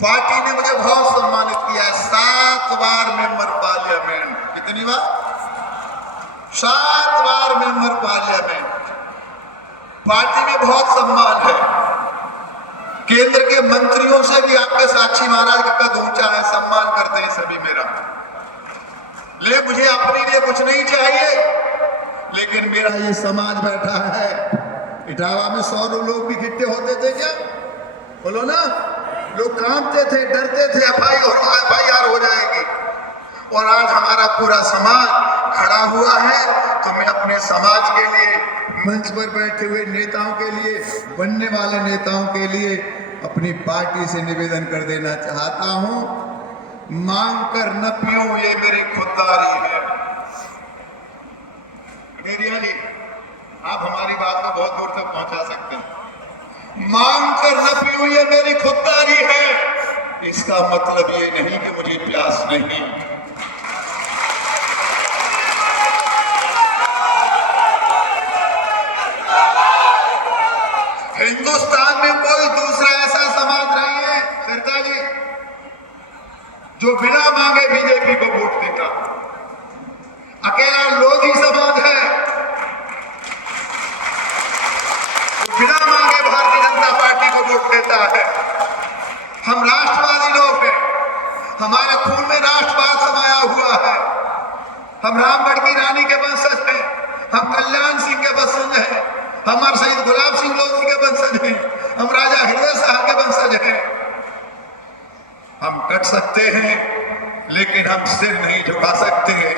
Party ने मुझे बहुत सम्मानित किया है, 7 बार मेंबर पार्लियामेंट। कितनी बार? 7 बार मेंबर पार्लियामेंट। पार्टी में बहुत सम्मान है। केंद्र के मंत्रियों से भी आपके साक्षी महाराज का कद ऊंचा है, सम्मान करते हैं सभी मेरा। ले मुझे अपने लिए कुछ नहीं चाहिए, लेकिन मेरा ये समाज बैठा है। इटावा में 100 लोग भी इकट्ठे होते थे क्या? बोलो ना। लोग कांपते थे, डरते थे, FIR हो जाएगी। और आज हमारा पूरा समाज खड़ा हुआ है, तो मैं अपने समाज के लिए, मंच पर बैठे हुए नेताओं के लिए, बनने वाले नेताओं के लिए अपनी पार्टी से निवेदन कर देना चाहता हूं, मांग कर न पियो ये मेरी खुददारी है। डेरिया जी, आप हमारी बात को बहुत दूर तक पहुंचा सकते हैं। मांग कर न पियो ये मेरी खुददारी है, इसका मतलब ये नहीं कि मुझे प्यास नहीं। हिंदुस्तान में कोई दूसरा ऐसा समाज नहीं है सरदार जी जो बिना मांगे बीजेपी को वोट देता। अकेला लोधी समाज है जो बिना मांगे भारतीय जनता पार्टी को वोट देता है। हम राष्ट्रवादी लोग हैं, हमारे खून में राष्ट्रवाद समाया हुआ है। हम रामगढ़ की रानी के वंशज हैं, हम कल्याण सिंह के वंशज हैं, हम शहीद गुलाब सिंह लोधी के वंशज हैं, हम राजा हृदय शाह के वंशज हैं। हम कट सकते हैं, लेकिन हम सिर नहीं झुका सकते हैं।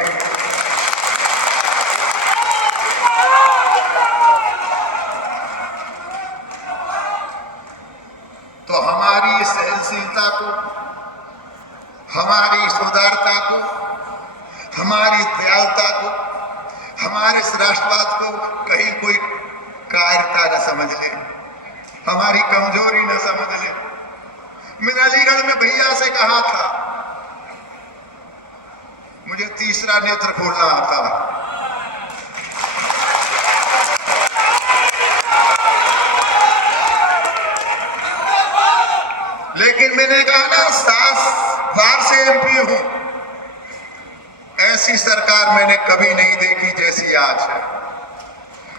तो हमारी सहनशीलता को, हमारी सुदारता को, हमारी दयालुता को, हमारे इस राष्ट्रवाद को कहीं कोई कायरता न समझ ले, हमारी कमजोरी न समझ ले। मैंने अलीगढ़ में भैया से कहा था, मुझे तीसरा नेत्र खोलना आता है। लेकिन मैंने कहा ना, 7 बार से MP हूं, ऐसी सरकार मैंने कभी नहीं देखी जैसी आज है।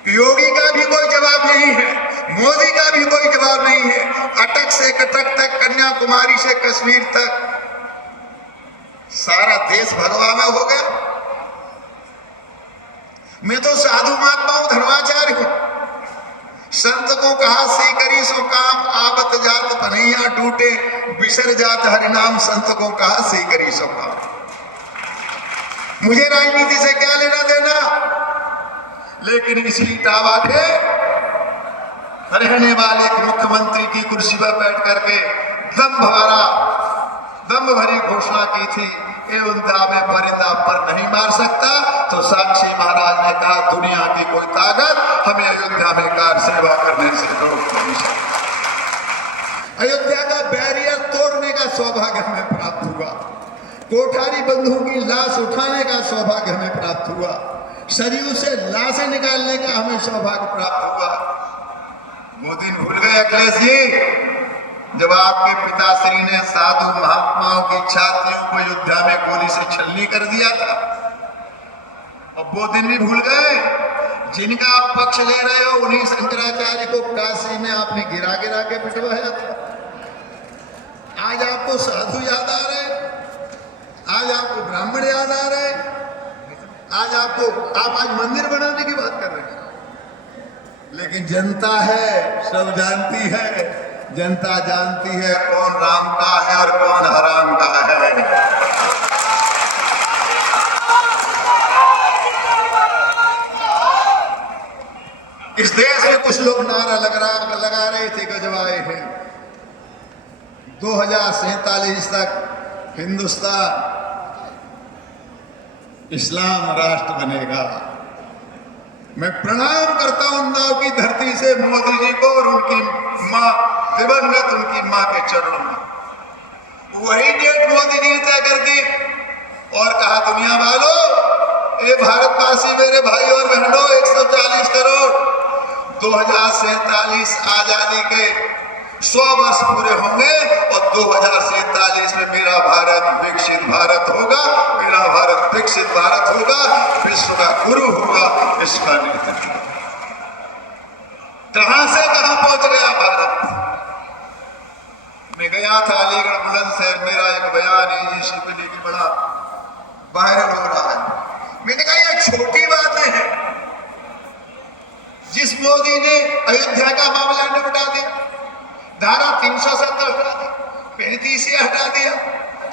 योगी का भी कोई जवाब नहीं है, मोदी का भी कोई जवाब नहीं है। अटक से कटक तक, कन्याकुमारी से कश्मीर तक सारा देश भगवा में हो गया। मैं तो साधु महात्मा हूं, धर्माचार्य हूं। संत को कहा सी करी सो काम, आवत जात पनैया टूटे, बिसर जात हरिनाम, संत को कहा सी करी सो काम। मुझे राजनीति से क्या लेना देना, लेकिन इसी इटावा के रहने वाले एक मुख्यमंत्री की कुर्सी पर बैठ करके दम भरी घोषणा की थी, ए उंदा में परिंदा पर नहीं मार सकता। तो साक्षी महाराज ने कहा, दुनिया की कोई ताकत हमें अयोध्या में कार सेवा करने से रोक नहीं सकती। अयोध्या का बैरियर तोड़ने का सौभाग्य हमें प्राप्त हुआ, कोठारी बंधुओं की लाश उठाने का सौभाग्य हमें प्राप्त हुआ, सरयू से लाशें निकालने का हमें सौभाग्य प्राप्त हुआ। वो दिन भूल गए अखिलेश जी, जब आपके पिताश्री ने साधु महात्माओं की छातियों को अयोध्या में गोली से छलनी कर दिया था। अब वो दिन भी भूल गए। जिनका आप पक्ष ले रहे हो, उन्हीं शंकराचार्य को काशी में आपने गिरा गिरा के पिटवाया था। आज आपको साधु याद आ रहे, आज आपको ब्राह्मण याद आ रहे, आप आज मंदिर बनाने की बात कर रहे हैं। लेकिन जनता है, सब जानती है, जनता जानती है कौन राम का है और कौन हराम का है। इस देश में कुछ लोग नारा लगा रहे थे, गजवाए हैं 2047 तक हिंदुस्तान इस्लाम राष्ट्र बनेगा। मैं प्रणाम करता हूं उन्नाव की धरती से मोदी जी को और उनकी मां, दिवंगत उनकी मां के चरणों में। वही डेट मोदी जी ने तय कर दी और कहा, दुनिया वालों, ये भारतवासी मेरे भाई और बहनों, 140 करोड़ 2047 आजादी के 100 वर्ष पूरे होंगे और 2047 में मेरा भारत विकसित भारत होगा, मेरा भारत विकसित भारत होगा, विश्व का गुरु होगा, विश्व का नेतृत्व। कहां से कहां पहुंच गया भारत। मैं गया था अलीगढ़ बुलंदशहर, मेरा एक बयान AGC को लेकर बड़ा वायरल हो रहा है। मैंने कहा यह छोटी बातें हैं। जिस मोदी ने अयोध्या का मामला निपटा दिया, धारा 370 हटा दी, 35 हटा दिया,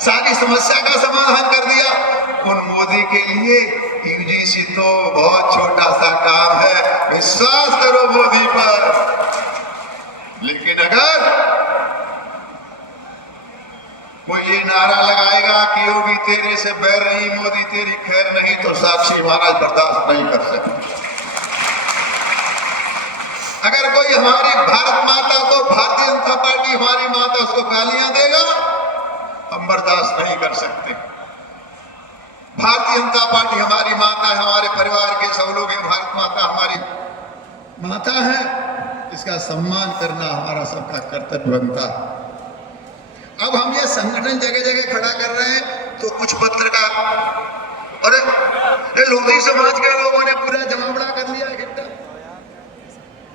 सारी समस्या का समाधान कर दिया, उन मोदी के लिए UGC तो बहुत छोटा सा काम है। विश्वास करो मोदी पर। लेकिन अगर कोई ये नारा लगाएगा कि योगी तेरे से बैर नहीं, मोदी तेरी खैर नहीं, तो साक्षी महाराज बर्दाश्त नहीं कर सकते। अगर कोई हमारी भारत माता को, भारतीय जनता पार्टी हमारी माता, उसको गालियां देगा, हम बर्दाश्त नहीं कर सकते। भारतीय जनता पार्टी हमारी माता है, हमारे परिवार के सब लोग हैं, भारत माता हमारी माता है, इसका सम्मान करना हमारा सबका कर्तव्य बनता है। अब हम ये संगठन जगह जगह खड़ा कर रहे हैं तो कुछ पत्रकार, अरे लोधी समाज के लोगों ने पूरा जमावड़ा कर लिया इकट्ठा,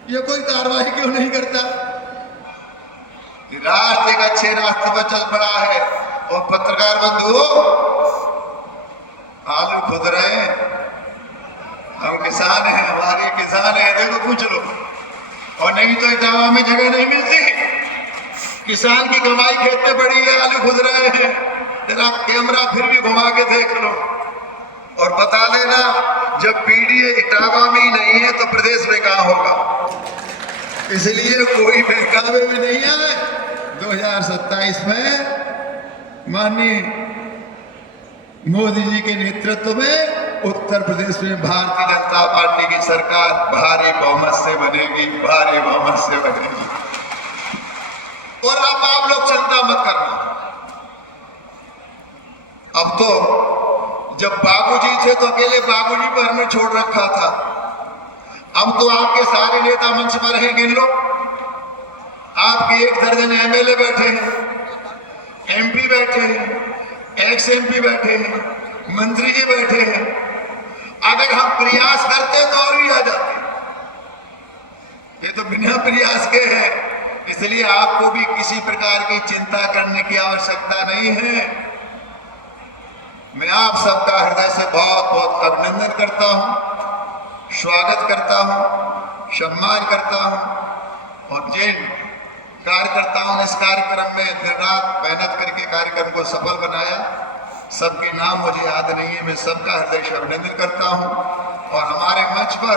ये कोई कार्रवाई क्यों नहीं करता। राष्ट्र एक अच्छे रास्ते पर चल पड़ा है और पत्रकार बंधुओं आलू खुद रहे हैं। हम किसान हैं, हमारे किसान हैं, देखो पूछ लो। और नहीं तो इटावा में जगह नहीं मिलती। किसान की कमाई खेत में पड़ी है, आलू खुद रहे हैं। जरा कैमरा फिर भी घुमा के देख लो और बता देना, जब PDA इटावा में ही नहीं है तो प्रदेश में कहां होगा। इसलिए कोई बहकावे में नहीं है। 2027 में माननीय मोदी जी के नेतृत्व में उत्तर प्रदेश में भारतीय जनता पार्टी की सरकार भारी बहुमत से बनेगी, भारी बहुमत से बनेगी। और अब आप लोग चिंता मत करना। अब तो जब बाबूजी थे तो अकेले बाबूजी पर हमने छोड़ रखा था। अब तो आपके सारे नेता मंच पर हैं, गिन लो। आपके 1 दर्जन MLA बैठे हैं, MP बैठे हैं, ex-MP बैठे हैं, मंत्री जी बैठे हैं। अगर हम प्रयास करते तो और भी आ जाते। ये तो बिना प्रयास के है, इसलिए आपको भी किसी प्रकार की चिंता करने की आवश्यकता नहीं है। मैं आप सबका हृदय से बहुत बहुत अभिनंदन करता हूं, स्वागत करता हूं, सम्मान करता हूं। और जिन कार्यकर्ताओं ने इस कार्यक्रम में दिन रात मेहनत करके कार्यक्रम को सफल बनाया, सबके नाम मुझे याद नहीं है, मैं सबका हृदय से अभिनंदन करता हूं। और हमारे मंच पर